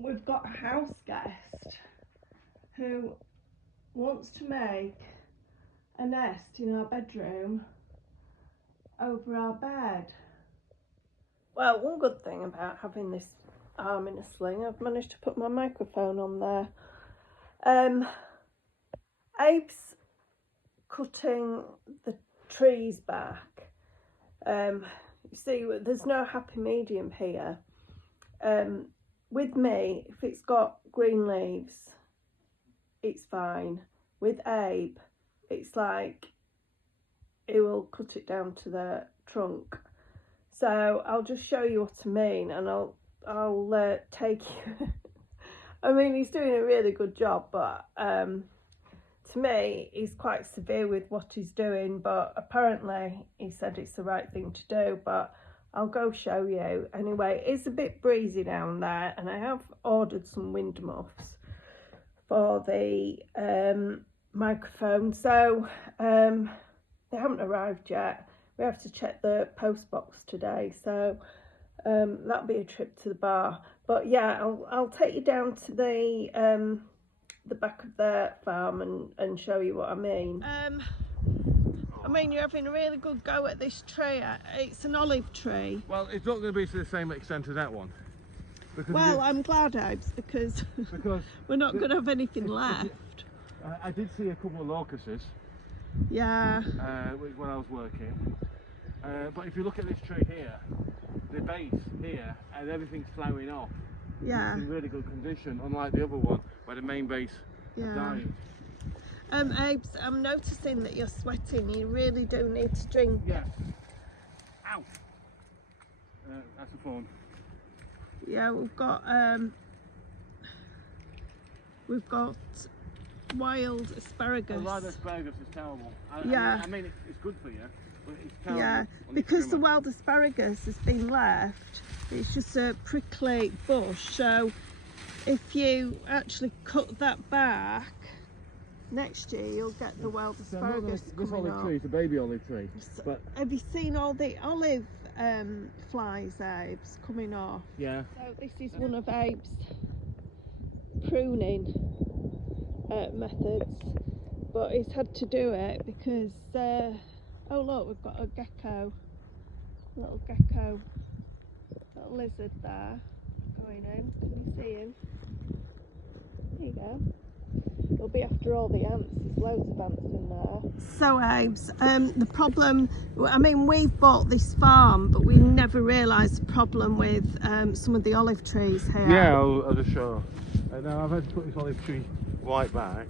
we've got a house guest who wants to make a nest in our bedroom over our bed. Well, one good thing about having this arm in a sling, I've managed to put my microphone on there. Abe's cutting the trees back. You see, there's no happy medium here. With me, if it's got green leaves, it's fine. With Abe, it's like he will cut it down to the trunk. So I'll just show you what I mean, and I'll take you. I mean, he's doing a really good job, but to me, he's quite severe with what he's doing, but apparently he said it's the right thing to do, but I'll go show you. Anyway, it's a bit breezy down there, and I have ordered some wind muffs for the microphone, so they haven't arrived yet. We have to check the post box today, so that'll be a trip to the bar. But yeah, I'll take you down to the back of the farm and show you what I mean. I mean, you're having a really good go at this tree. It's an olive tree. Well, it's not going to be to the same extent as that one. Well, I'm glad, Abes, because we're not going to have anything left. I did see a couple of locusts. Yeah. When I was working. But if you look at this tree here, the base here and everything's flowering off. Yeah. It's in really good condition, unlike the other one where the main base died. Abes, I'm noticing that you're sweating. You really do need to drink. Yes. Ow. That's a phone. Yeah, we've got wild asparagus. Wild asparagus is terrible. I mean it's good for you, but it's terrible. Yeah, because the wild asparagus has been left. It's just a prickly bush. So if you actually cut that back, next year you'll get the wild asparagus this coming olive up. tree is a baby olive tree. But have you seen all the olive flies, Abes, coming off? Yeah. So this is one of Abe's pruning methods, but he's had to do it because oh look, we've got a gecko, little lizard there going in. Can you see him? There you go. We'll be after all the ants. There's loads of ants in there. So Abes, the problem, I mean, we've bought this farm, but we never realised the problem with some of the olive trees here. Yeah, I'll just show. Now I've had to put this olive tree right back,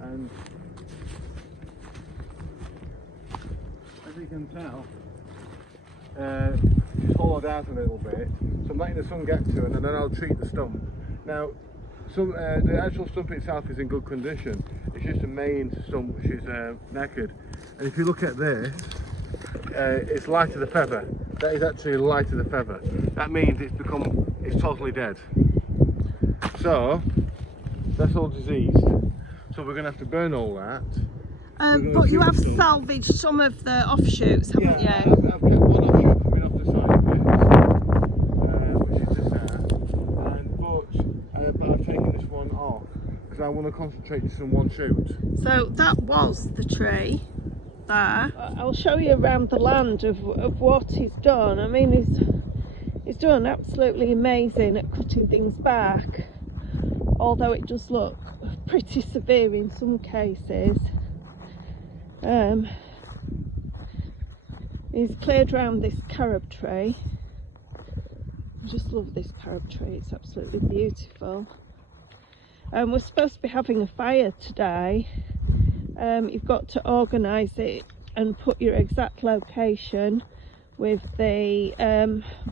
and as you can tell, it's hollowed out a little bit, so I'm letting the sun get to it, and then I'll treat the stump. Now, the actual stump itself is in good condition. It's just the main stump which is knackered. And if you look at this, it's light of the feather. That is actually light of the feather. That means it's totally dead. So that's all diseased. So we're going to have to burn all that. But you have salvaged some of the offshoots, haven't you? I've kept one offshoot coming off the side of it, which is just there. But I've taken this one off because I want to concentrate just on one shoot. So that was the tree there. I'll show you around the land of what he's done. I mean, he's done absolutely amazing at cutting things back, although it does look pretty severe in some cases. He's cleared around this carob tree. I just love this carob tree, it's absolutely beautiful. We're supposed to be having a fire today. You've got to organise it and put your exact location with the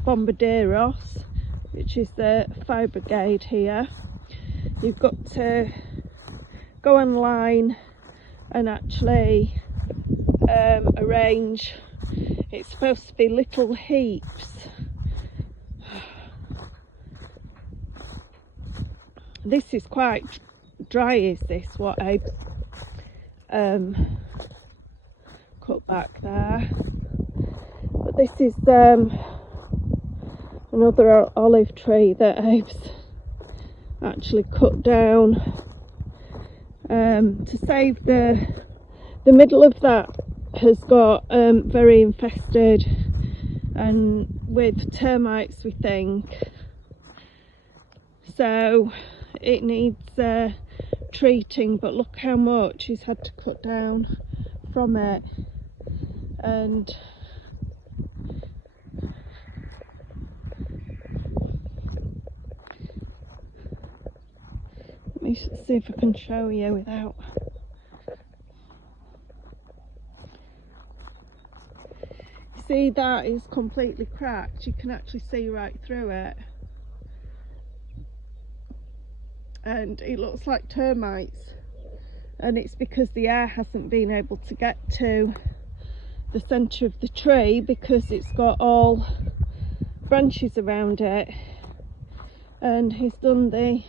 Bombarderos, which is the fire brigade here. You've got to go online and actually arrange. It's supposed to be little heaps. This is quite dry, is this, what I cut back there? But this is another olive tree that Abe's actually cut down to save the middle of that has got very infested and with termites, we think, so it needs treating, but look how much he's had to cut down from it. And let me see if I can show you without. See, that is completely cracked. You can actually see right through it. And it looks like termites. And it's because the air hasn't been able to get to the centre of the tree because it's got all branches around it. And he's done the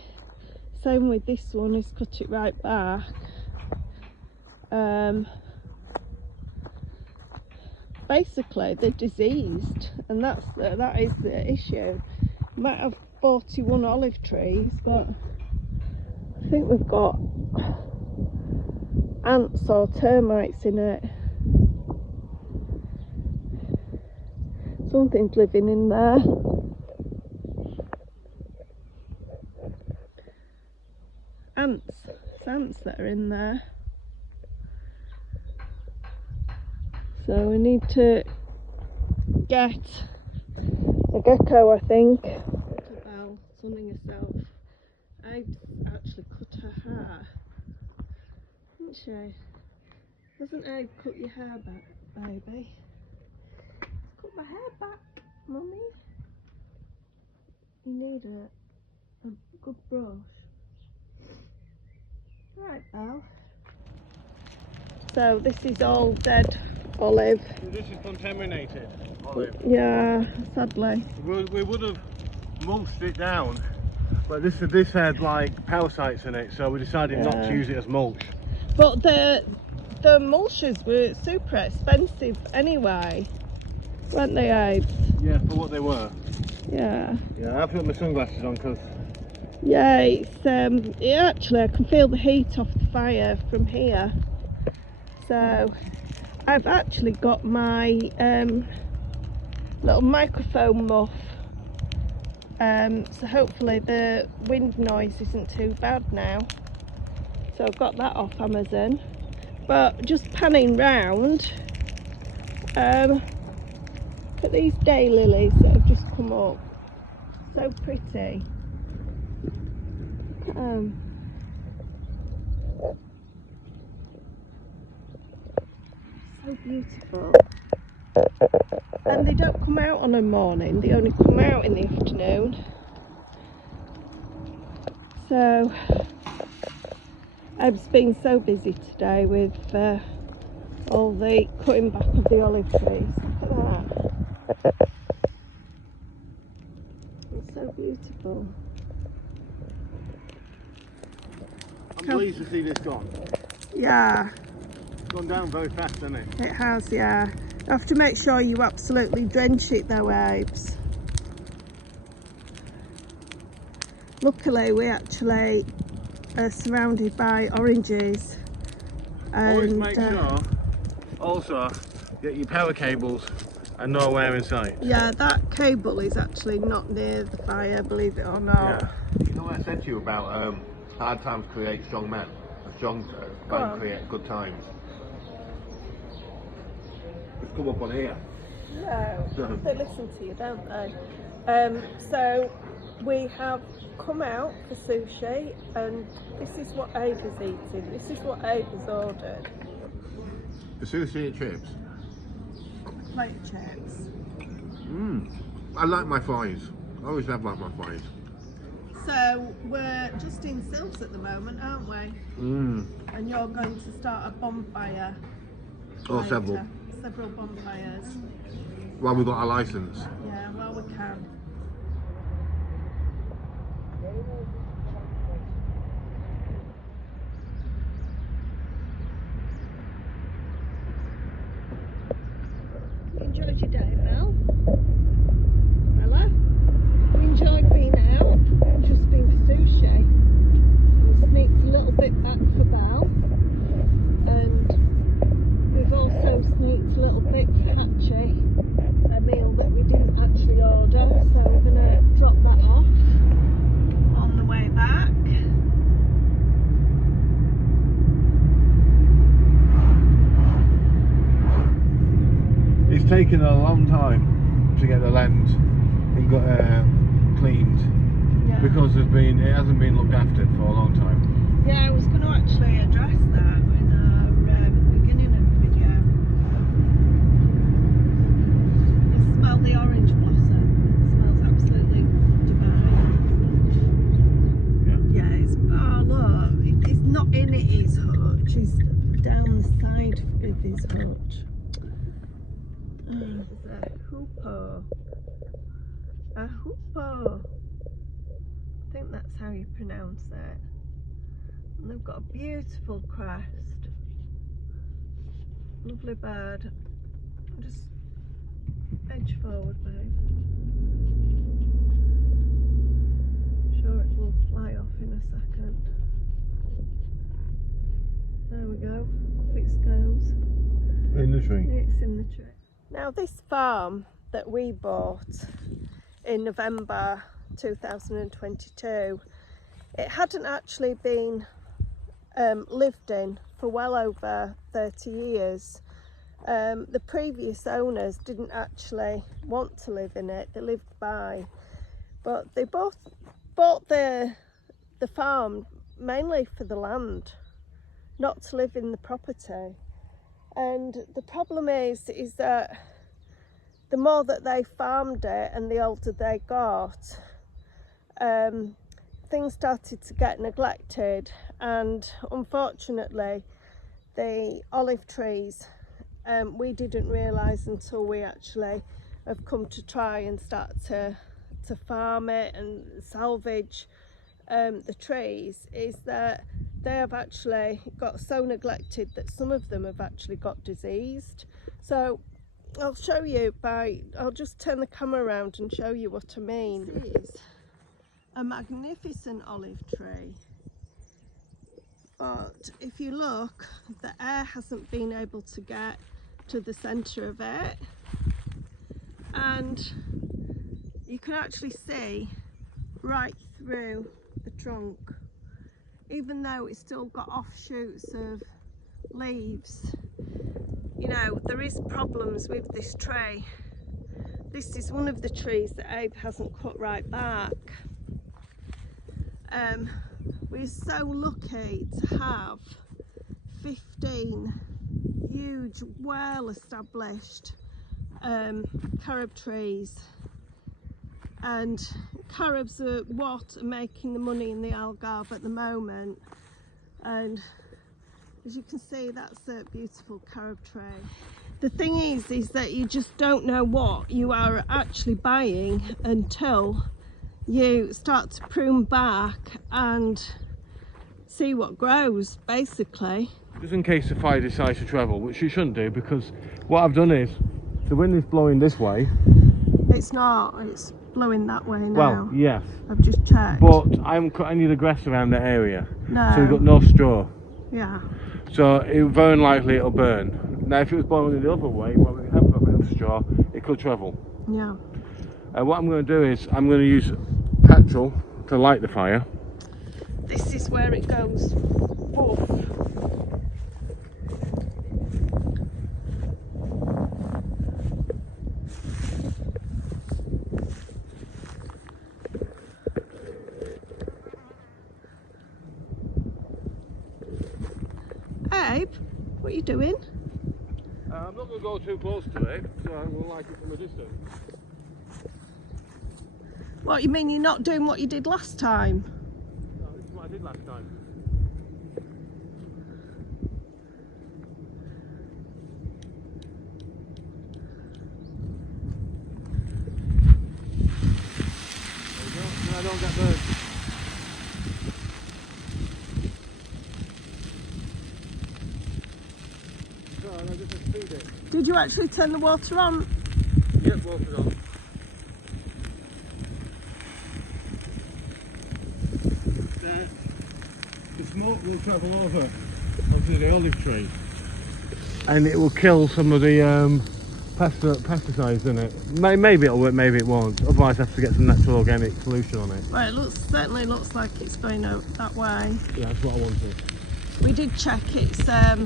same with this one, he's cut it right back. Basically they're diseased, and that is the issue. We might have 41 olive trees, but I think we've got ants or termites in it. Something's living in there. It's ants that are in there. So we need to get a gecko, I think. Little Belle sunning herself. I've actually cut her hair, hasn't she? Hasn't Abe cut your hair back, baby? Cut my hair back, mummy. You need a good brush. Right, Belle. So this is all dead olive. This is contaminated olive. Yeah, sadly. We would have mulched it down, but this had like parasites in it, so we decided not to use it as mulch. But the mulches were super expensive anyway, weren't they, Abe? Yeah, for what they were. Yeah. Yeah, I put my sunglasses on because. Yeah, it's actually I can feel the heat off the fire from here. So I've actually got my little microphone muff, so hopefully the wind noise isn't too bad now. So I've got that off Amazon. But just panning round, look at these daylilies that have just come up. So pretty. So beautiful. And they don't come out on a morning, they only come out in the afternoon. So I've been so busy today with all the cutting back of the olive trees. Look at that. It's so beautiful. I'm pleased to see this gone. Yeah. It's gone down very fast, hasn't it? It has, yeah. You have to make sure you absolutely drench it though, Abes. Luckily we actually are surrounded by oranges. And, always make sure, also, get your power cables and nowhere in sight. Yeah, that cable is actually not near the fire, believe it or not. Yeah. You know what I said to you about hard times create strong men, strong men create good times. It's come up on here. No, they listen to you, don't they? So we have come out for sushi, and this is what Abe is eating. This is what Abe has ordered. The sushi and chips. Plate chips. I like my fries. I always have liked my fries. So we're just in Sills at the moment, aren't we? And you're going to start a bonfire. Or later. several bonfires. Well, we've got our license. Yeah, well we can. You enjoyed your day, Belle? Bella? taken a long time to get the lens cleaned because it hasn't been looked after for a long time. Yeah, I was going to actually address that in our beginning of the video. I smell the orange blossom. It smells absolutely divine. Yeah, it's, oh look, it's not in his hutch, it's down the side of his hutch. There's a hoopoe. A hoopoe. I think that's how you pronounce it. And they've got a beautiful crest. Lovely bird. Just edge forward, babe. Sure, it will fly off in a second. There we go. Off it goes. In the tree. It's in the tree. Now, this farm that we bought in November 2022, it hadn't actually been lived in for well over 30 years. The previous owners didn't actually want to live in it, they lived by, but they both bought the farm mainly for the land, not to live in the property. And the problem is that the more that they farmed it and the older they got, things started to get neglected, and unfortunately the olive trees, we didn't realise until we actually have come to try and start to farm it and salvage the trees, is that they have actually got so neglected that some of them have actually got diseased. So I'll show you I'll just turn the camera around and show you what I mean. This is a magnificent olive tree, but if you look, the air hasn't been able to get to the centre of it, and you can actually see right through the trunk, even though it's still got offshoots of leaves. You know, there is problems with this tree. This is one of the trees that Abe hasn't cut right back. We're so lucky to have 15 huge, well established carob trees, and carobs are what are making the money in the Algarve at the moment. And as you can see, that's a beautiful carob tree. The thing is that you just don't know what you are actually buying until you start to prune back and see what grows, basically. Just in case the fire decides to travel, which it shouldn't do, because what I've done is, the wind is blowing this way. It's not, it's blowing that way now. Well, yes. I've just checked. But I haven't cut any of the grass around the area. No. So we've got no straw. Yeah. So very unlikely it'll burn. Now if it was blowing the other way, well, we have got a bit of straw, it could travel. Yeah. What I'm going to do is, I'm going to use petrol to light the fire. This is where it goes woof. Abe, what are you doing? I'm not going to go too close to it, so I will like it from a distance. What, you mean you're not doing what you did last time? No, this is what I did last time. There we go, I don't get burned. So, and I just feed it. Did you actually turn the water on? Yep, water's on. The smoke will travel over onto the olive tree, and it will kill some of the pesticides in it. Maybe it'll work, maybe it won't. Otherwise, I have to get some natural organic solution on it. Right, it certainly looks like it's going out that way. Yeah, that's what I wanted. We did check, it's a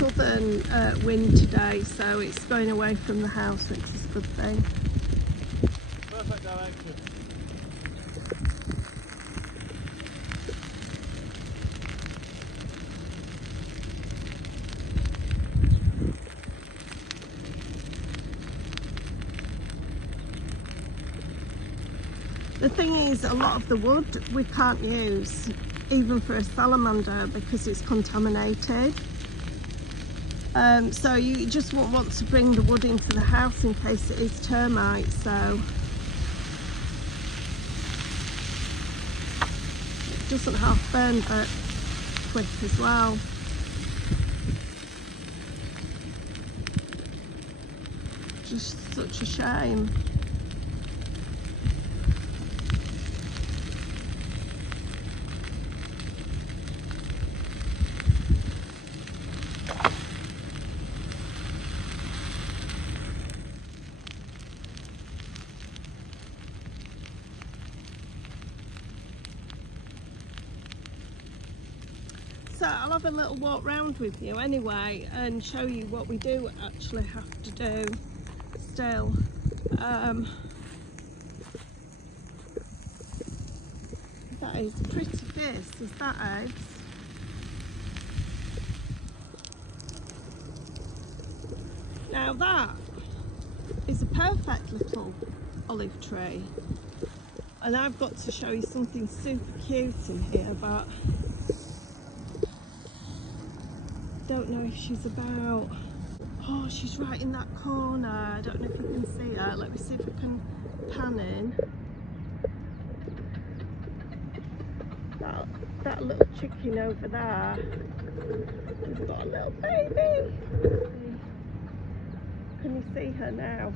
southern northern wind today, so it's going away from the house, which is a good thing. Perfect direction. The thing is, a lot of the wood we can't use, even for a salamander, because it's contaminated. So you just won't want to bring the wood into the house in case it is termites. So it doesn't half burn but quick as well. Just such a shame. So I'll have a little walk round with you anyway and show you what we do actually have to do still. That is pretty fierce, is that, Ed? Now that is a perfect little olive tree, and I've got to show you something super cute in here, but don't know if she's about. Oh, she's right in that corner. I don't know if you can see her. Let me see if I can pan in. That little chicken over there has got a little baby. Can you see her now?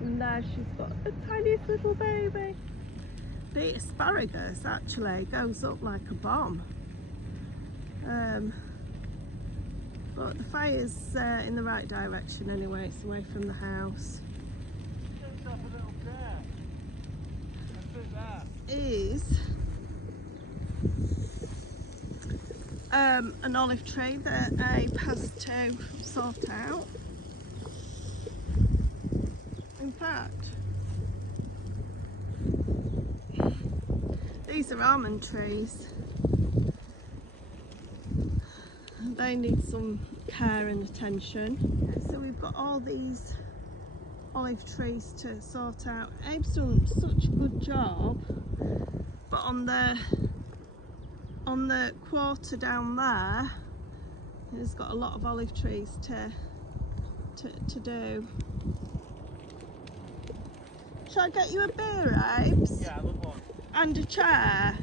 And there she's got the tiniest little baby. The asparagus actually goes up like a bomb. But the fire's in the right direction anyway, it's away from the house. Is an olive tree that Abe has to sort out. In fact, these are almond trees. They need some care and attention. So we've got all these olive trees to sort out. Abe's done such a good job, but on the quarter down there, he's got a lot of olive trees to do. Shall I get you a beer, Abes? Yeah, I love one. And a chair?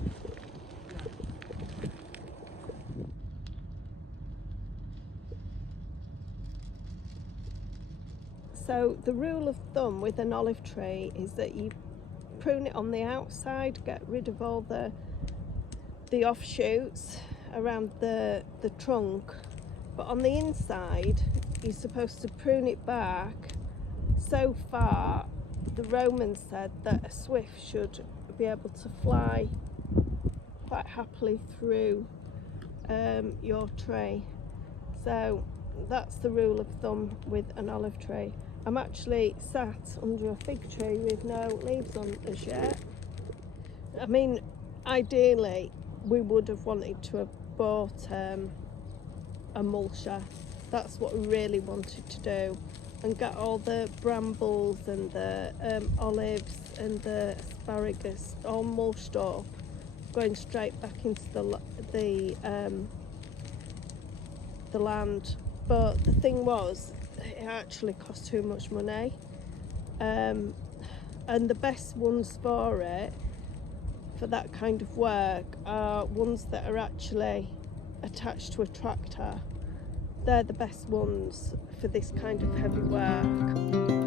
So the rule of thumb with an olive tree is that you prune it on the outside, get rid of all the offshoots around the trunk, but on the inside you're supposed to prune it back so far. The Romans said that a swift should be able to fly quite happily through your tree. So that's the rule of thumb with an olive tree. I'm actually sat under a fig tree with no leaves on as yet. I mean, ideally we would have wanted to have bought a mulcher. That's what we really wanted to do, and get all the brambles and the olives and the asparagus all mulched up, going straight back into the land. But the thing was, it actually cost too much money, and the best ones for it, for that kind of work, are ones that are actually attached to a tractor. They're the best ones for this kind of heavy work.